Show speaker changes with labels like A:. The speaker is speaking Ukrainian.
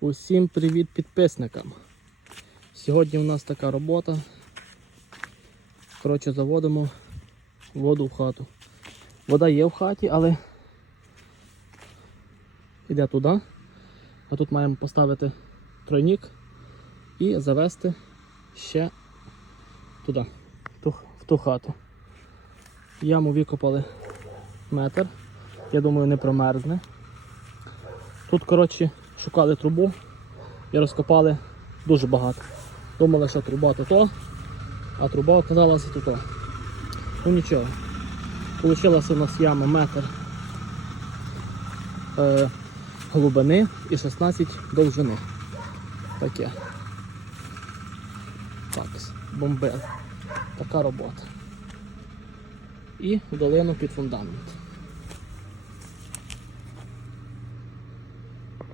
A: Усім привіт підписникам. Сьогодні у нас така робота. Коротше, заводимо воду в хату. Вода є в хаті, але йде туди. А тут маємо поставити тройник і завести ще туди, в ту, хату. Яму викопали метр. Я думаю, не промерзне. Тут, коротше, шукали трубу і розкопали дуже багато. Думали, що труба то то, а труба оказалася то то. Ну нічого. Получилася у нас яма метр е, глибини і 16 довжини. Таке. Так, бомбер. Така робота. І долину під фундамент.